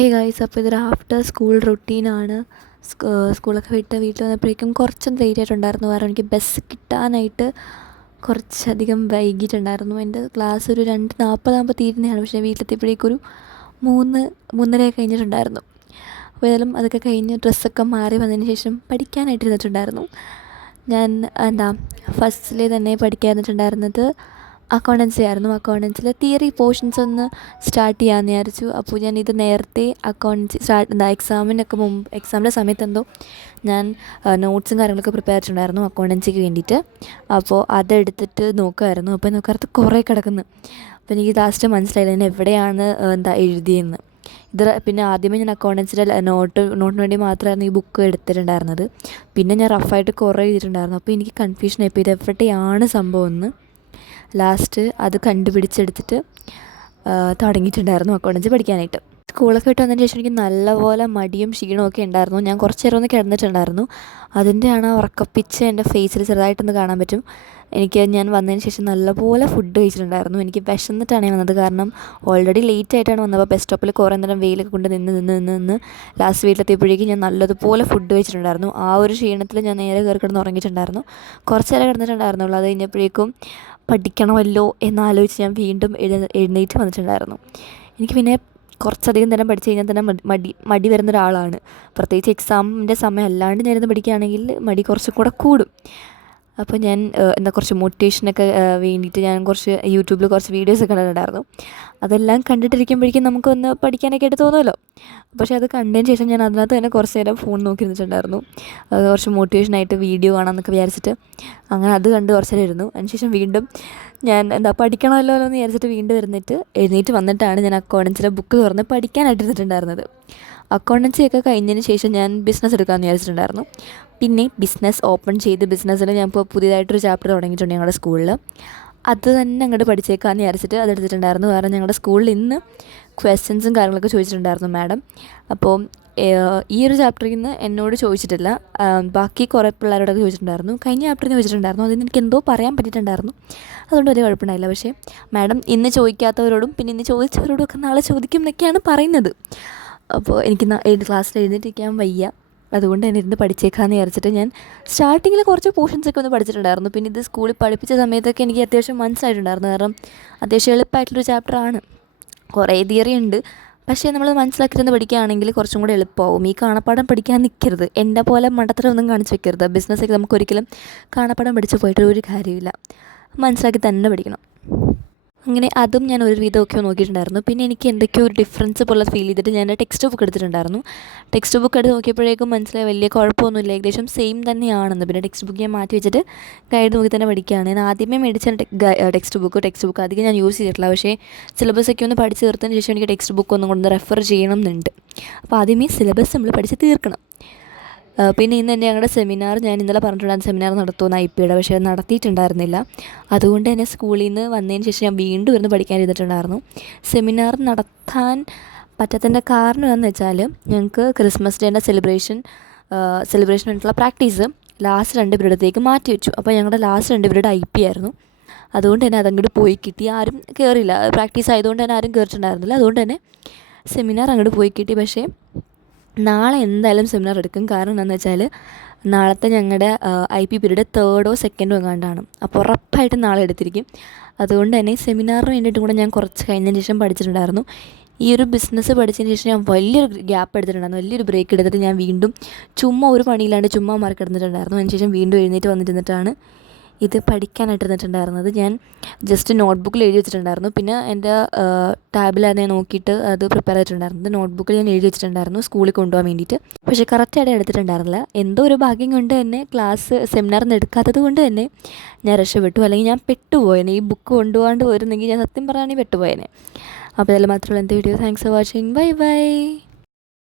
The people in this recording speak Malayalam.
ഹേ ഗൈസ്, അപ്പോൾ ഇതൊരു ആഫ്റ്റർ സ്കൂൾ റൊട്ടീനാണ്. സ്കൂളൊക്കെ വിട്ട് വീട്ടിൽ വന്നപ്പോഴേക്കും കുറച്ചും ലേറ്റ് ആയിട്ടുണ്ടായിരുന്നു. കാരണം എനിക്ക് ബസ് കിട്ടാനായിട്ട് കുറച്ചധികം വൈകിട്ടുണ്ടായിരുന്നു. എൻ്റെ ക്ലാസ് ഒരു 2:40 തീരുന്നതാണ്. പക്ഷേ വീട്ടിലെത്തിയപ്പോഴേക്കും ഒരു 3:30 കഴിഞ്ഞിട്ടുണ്ടായിരുന്നു. അപ്പോൾ ഏതായാലും അതൊക്കെ കഴിഞ്ഞ് ഡ്രസ്സൊക്കെ മാറി വന്നതിന് ശേഷം പഠിക്കാനായിട്ടിരുന്നിട്ടുണ്ടായിരുന്നു. ഞാൻ ഫസ്റ്റിലെ തന്നെ പഠിക്കാനിരുന്നിട്ടുണ്ടായിരുന്നത് അക്കൗണ്ടൻസി ആയിരുന്നു. അക്കൗണ്ടൻസിലെ തിയറി പോർഷൻസ് ഒന്ന് സ്റ്റാർട്ട് ചെയ്യാമെന്ന് വിചാരിച്ചു. അപ്പോൾ ഞാനിത് നേരത്തെ അക്കൗണ്ടൻസി എക്സാമിൻ്റെ സമയത്തെന്തോ ഞാൻ നോട്ട്സും കാര്യങ്ങളൊക്കെ പ്രിപ്പയർ ചെയ്തിട്ടുണ്ടായിരുന്നു അക്കൗണ്ടൻസിക്ക് വേണ്ടിയിട്ട്. അപ്പോൾ അതെടുത്തിട്ട് നോക്കുമായിരുന്നു. അപ്പോൾ നോക്കാത്ത കുറേ കിടക്കുന്നു. അപ്പോൾ എനിക്ക് ലാസ്റ്റ് മനസ്സിലായില്ല ഞാൻ എവിടെയാണ് എഴുതിയെന്ന്. പിന്നെ ആദ്യമേ ഞാൻ അക്കൗണ്ടൻസിൻ്റെ നോട്ടിന് വേണ്ടി മാത്രമായിരുന്നു ഈ ബുക്ക് എടുത്തിട്ടുണ്ടായിരുന്നത്. പിന്നെ ഞാൻ റഫായിട്ട് കുറേ എഴുതിയിട്ടുണ്ടായിരുന്നു. അപ്പോൾ എനിക്ക് കൺഫ്യൂഷൻ ആയിപ്പോൾ ഇത് എവിടെയാണ് സംഭവം എന്ന്. ലാസ്റ്റ് അത് കണ്ടുപിടിച്ചെടുത്തിട്ട് തുടങ്ങിയിട്ടുണ്ടായിരുന്നു അക്കൗണ്ടൻസി പഠിക്കാനായിട്ട്. സ്കൂളൊക്കെ വിട്ട് വന്നതിന് ശേഷം എനിക്ക് നല്ലപോലെ മടിയും ക്ഷീണമൊക്കെ ഉണ്ടായിരുന്നു. ഞാൻ കുറച്ച് നേരം ഒന്ന് കിടന്നിട്ടുണ്ടായിരുന്നു. അതിൻ്റെയാണ് ഉറക്കപ്പിച്ച് എൻ്റെ ഫേസിൽ ചെറുതായിട്ടൊന്ന് കാണാൻ പറ്റും. ഞാൻ വന്നതിന് ശേഷം നല്ലപോലെ ഫുഡ് കഴിച്ചിട്ടുണ്ടായിരുന്നു. എനിക്ക് വിശന്നിട്ടാണ് ഞാൻ വന്നത്. കാരണം ഓൾറെഡി ലേറ്റ് ആയിട്ടാണ് വന്നത്. അപ്പോൾ ബസ് സ്റ്റോപ്പിൽ കുറേ നേരം വെയിലൊക്കെ കൊണ്ട് നിന്ന് ലാസ്റ്റ് വീട്ടിലെത്തിയപ്പോഴേക്കും ഞാൻ നല്ലതുപോലെ ഫുഡ് കഴിച്ചിട്ടുണ്ടായിരുന്നു. ആ ഒരു ക്ഷീണത്തിൽ ഞാൻ നേരെ കയറി കിടന്ന് ഉറങ്ങിയിട്ടുണ്ടായിരുന്നു. കുറച്ച് നേരം കിടന്നിട്ടുണ്ടായിരുന്നുള്ളൂ. അത് കഴിഞ്ഞപ്പോഴേക്കും പഠിക്കണമല്ലോ എന്നാലോചിച്ച് ഞാൻ വീണ്ടും എഴുന്നേറ്റ് വന്നിട്ടുണ്ടായിരുന്നു. എനിക്ക് പിന്നെ കുറച്ചധികം നേരം പഠിച്ചു കഴിഞ്ഞാൽ തന്നെ മടി വരുന്ന ഒരാളാണ്. പ്രത്യേകിച്ച് എക്സാമിൻ്റെ സമയം അല്ലാണ്ട് ഞാനിരുന്ന് പഠിക്കുകയാണെങ്കിൽ മടി കുറച്ചും കൂടെ കൂടും. അപ്പോൾ ഞാൻ കുറച്ച് മോട്ടിവേഷനൊക്കെ വേണ്ടിയിട്ട് ഞാൻ കുറച്ച് യൂട്യൂബിൽ കുറച്ച് വീഡിയോസൊക്കെ കണ്ടിട്ടുണ്ടായിരുന്നു. അതെല്ലാം കണ്ടിട്ടിരിക്കുമ്പോഴേക്കും നമുക്കൊന്ന് പഠിക്കാനൊക്കെ ആയിട്ട് തോന്നുമല്ലോ. പക്ഷേ അത് കണ്ടതിന് ശേഷം ഞാൻ അതിനകത്ത് തന്നെ കുറച്ച് നേരം ഫോൺ നോക്കി നിന്നിട്ടുണ്ടായിരുന്നു. കുറച്ച് മോട്ടിവേഷനായിട്ട് വീഡിയോ കാണാമെന്നൊക്കെ വിചാരിച്ചിട്ട് അങ്ങനെ അത് കണ്ട് കുറച്ച് നേരം ഇരുന്നു. അതിനുശേഷം വീണ്ടും ഞാൻ പഠിക്കണമല്ലോ എന്ന് വിചാരിച്ചിട്ട് വീണ്ടും എഴുന്നേറ്റ് വന്നിട്ടാണ് ഞാൻ അക്കൗണ്ടൻസിലെ ബുക്ക് തുറന്ന് പഠിക്കാനായിട്ടിരുന്നിട്ടുണ്ടായിരുന്നത്. അക്കൗണ്ടൻസിയൊക്കെ കഴിഞ്ഞതിന് ശേഷം ഞാൻ ബിസിനസ് എടുക്കാമെന്ന് വിചാരിച്ചിട്ടുണ്ടായിരുന്നു. പിന്നെ ബിസിനസ് ഓപ്പൺ ചെയ്ത് ബിസിനസ്സിൽ ഞാൻ ഇപ്പോൾ പുതിയതായിട്ടൊരു ചാപ്റ്റർ തുടങ്ങിയിട്ടുണ്ട് ഞങ്ങളുടെ സ്കൂളിൽ. അത് തന്നെ അങ്ങോട്ട് പഠിച്ചേക്കാമെന്ന് വിചാരിച്ചിട്ട് അതെടുത്തിട്ടുണ്ടായിരുന്നു. കാരണം ഞങ്ങളുടെ സ്കൂളിൽ ഇന്ന് ക്വസ്റ്റ്യൻസും കാര്യങ്ങളൊക്കെ ചോദിച്ചിട്ടുണ്ടായിരുന്നു മാഡം. അപ്പോൾ ഈ ഒരു ചാപ്റ്ററിൽ നിന്ന് എന്നോട് ചോദിച്ചിട്ടില്ല. ബാക്കി കുറേ പിള്ളേരോടൊക്കെ ചോദിച്ചിട്ടുണ്ടായിരുന്നു. കഴിഞ്ഞ ചാപ്റ്ററിൽ നിന്ന് ചോദിച്ചിട്ടുണ്ടായിരുന്നു. അതിന് എനിക്ക് എന്തോ പറയാൻ പറ്റിയിട്ടുണ്ടായിരുന്നു. അതുകൊണ്ട് വലിയ കുഴപ്പമുണ്ടായില്ല. പക്ഷേ മാഡം ഇന്ന് ചോദിക്കാത്തവരോടും പിന്നെ ഇന്ന് ചോദിച്ചവരോടും ഒക്കെ നാളെ ചോദിക്കും എന്നൊക്കെയാണ് പറയുന്നത്. അപ്പോൾ എനിക്ക് ക്ലാസ്സിൽ എഴുന്നേറ്റിരിക്കാൻ വയ്യ. അതുകൊണ്ട് തന്നെ ഇരുന്ന് പഠിച്ചേക്കാമെന്ന് വിചാരിച്ചിട്ട് ഞാൻ സ്റ്റാർട്ടിങ്ങിൽ കുറച്ച് പോർഷൻസൊക്കെ ഒന്ന് പഠിച്ചിട്ടുണ്ടായിരുന്നു. പിന്നെ ഇത് സ്കൂളിൽ പഠിപ്പിച്ച സമയത്തൊക്കെ എനിക്ക് അത്യാവശ്യം മനസ്സിലായിട്ടുണ്ടായിരുന്നു. കാരണം അത്യാവശ്യം എളുപ്പമായിട്ടുള്ളൊരു ചാപ്റ്ററാണ്. കുറേ തിയറി ഉണ്ട്. പക്ഷേ നമ്മൾ മനസ്സിലാക്കിയിരുന്ന് പഠിക്കുകയാണെങ്കിൽ കുറച്ചും കൂടെ എളുപ്പമാവും. ഈ കാണാപ്പാഠം പഠിക്കാൻ നിൽക്കരുത്. എൻ്റെ പോലെ മണ്ടത്തരമൊന്നും കാണിച്ച് വെക്കരുത്. ബിസിനസ്സൊക്കെ നമുക്കൊരിക്കലും കാണാപ്പാഠം പഠിച്ച് പോയിട്ട് ഒരു കാര്യമില്ല. മനസ്സിലാക്കി തന്നെ പഠിക്കണം. അങ്ങനെ അതും ഞാൻ ഒരു വിധമൊക്കെ നോക്കിയിട്ടുണ്ടായിരുന്നു. പിന്നെ എനിക്ക് എന്തൊക്കെയോ ഒരു ഡിഫറൻസ് പോലെ ഫീൽ ചെയ്തിട്ട് ഞാൻ ടെക്സ്റ്റ് ബുക്ക് എടുത്തിട്ടുണ്ടായിരുന്നു. ടെക്സ്റ്റ് ബുക്ക് എടുത്ത് നോക്കിയപ്പോഴേക്കും മനസ്സിലായി വലിയ കുഴപ്പമൊന്നുമില്ല, ഏകദേശം സെയിം തന്നെയാണെന്ന്. പിന്നെ ടെക്സ്റ്റ് ബുക്ക് ഞാൻ മാറ്റി വെച്ചിട്ട് ഗൈഡ് നോക്കി തന്നെ പഠിക്കുകയാണ്. ഞാൻ ആദ്യമേ മേടിച്ച ടെക്സ്റ്റ് ബുക്ക് അധികം ഞാൻ യൂസ് ചെയ്തിട്ടില്ല. പക്ഷേ സിലബസൊക്കെ ഒന്ന് പഠിച്ച് തീർത്തതിന് ശേഷം എനിക്ക് ടെക്സ്റ്റ് ബുക്ക് ഒന്നും കൊണ്ട് റെഫർ ചെയ്യണം എന്നുണ്ട്. അപ്പോൾ ആദ്യമേ സിലബസ് നമ്മൾ പഠിച്ച് തീർക്കണം. പിന്നെ ഇന്ന് എൻ്റെ ഞങ്ങളുടെ സെമിനാർ ഞാൻ ഇന്നലെ പറഞ്ഞിട്ടുണ്ടായിരുന്നു സെമിനാർ നടത്തുമെന്ന് IP-യുടെ. പക്ഷേ അത് നടത്തിയിട്ടുണ്ടായിരുന്നില്ല. അതുകൊണ്ട് തന്നെ സ്കൂളിൽ നിന്ന് വന്നതിന് ശേഷം ഞാൻ വീണ്ടും ഇരുന്ന് പഠിക്കാനിരുന്നിട്ടുണ്ടായിരുന്നു. സെമിനാർ നടത്താൻ പറ്റാത്തതിൻ്റെ കാരണം എന്താണെന്ന് വെച്ചാൽ ഞങ്ങൾക്ക് ക്രിസ്മസ് ഡേൻ്റെ സെലിബ്രേഷൻ വേണ്ടിയിട്ടുള്ള പ്രാക്ടീസ് ലാസ്റ്റ് 2 പീരീഡത്തേക്ക് മാറ്റി വെച്ചു. അപ്പോൾ ഞങ്ങളുടെ ലാസ്റ്റ് 2 പീരീഡ് IP ആയിരുന്നു. അതുകൊണ്ട് തന്നെ അതങ്ങോട്ട് പോയി കിട്ടി. ആരും കയറിയില്ല. പ്രാക്ടീസ് ആയതുകൊണ്ട് തന്നെ ആരും കയറിയിട്ടുണ്ടായിരുന്നില്ല. അതുകൊണ്ട് തന്നെ സെമിനാർ അങ്ങോട്ട് പോയി കിട്ടി. പക്ഷേ നാളെ എന്തായാലും സെമിനാർ എടുക്കും. കാരണം എന്താണെന്ന് വെച്ചാൽ നാളത്തെ ഞങ്ങളുടെ IP period 3rd or 2nd എങ്ങാണ്ടാണ്. അപ്പോൾ ഉറപ്പായിട്ടും നാളെ എടുത്തിരിക്കും. അതുകൊണ്ട് തന്നെ സെമിനാറിന് വേണ്ടിയിട്ടും കൂടെ ഞാൻ കുറച്ച് കഴിഞ്ഞതിന് ശേഷം പഠിച്ചിട്ടുണ്ടായിരുന്നു. ഈ ഒരു ബിസിനസ് പഠിച്ചതിന് ശേഷം ഞാൻ വലിയൊരു ഗ്യാപ്പ് എടുത്തിട്ടുണ്ടായിരുന്നു. വലിയൊരു ബ്രേക്ക് എടുത്തിട്ട് ഞാൻ വീണ്ടും ഒരു പണിയില്ലാണ്ട് ചുമ്മാ മാറി കിടന്നിട്ടുണ്ടായിരുന്നു. അതിന് ശേഷം വീണ്ടും എഴുന്നേറ്റ് വന്നിരുന്നിട്ടാണ് ഇത് പഠിക്കാനായിട്ടിരുന്നിട്ടുണ്ടായിരുന്നത്. ഞാൻ ജസ്റ്റ് നോട്ട്ബുക്കിൽ എഴുതി വെച്ചിട്ടുണ്ടായിരുന്നു. പിന്നെ എൻ്റെ ടാബിലാണ് ഞാൻ നോക്കിയിട്ട് അത് പ്രിപ്പയർ ചെയ്തിട്ടുണ്ടായിരുന്നത്. നോട്ട്ബുക്കിൽ ഞാൻ എഴുതി വെച്ചിട്ടുണ്ടായിരുന്നു സ്കൂളിൽ കൊണ്ടുപോകാൻ വേണ്ടിയിട്ട്. പക്ഷേ കറക്റ്റായിട്ട് എടുത്തിട്ടുണ്ടായിരുന്നില്ല. എന്തോ ഒരു ഭാഗ്യം കൊണ്ട് തന്നെ സെമിനാറിൽ എടുക്കാത്തത് കൊണ്ട് തന്നെ ഞാൻ രക്ഷപ്പെട്ടു. അല്ലെങ്കിൽ ഞാൻ പെട്ടുപോയേനെ. ഈ ബുക്ക് കൊണ്ടുപോകാണ്ട് പോയിരുന്നെങ്കിൽ ഞാൻ സത്യം പറയുകയാണെങ്കിൽ പെട്ടുപോയേനെ. അപ്പോൾ ഇതിൽ മാത്രമുള്ള എൻ്റെ video. Thanks for watching. Bye bye.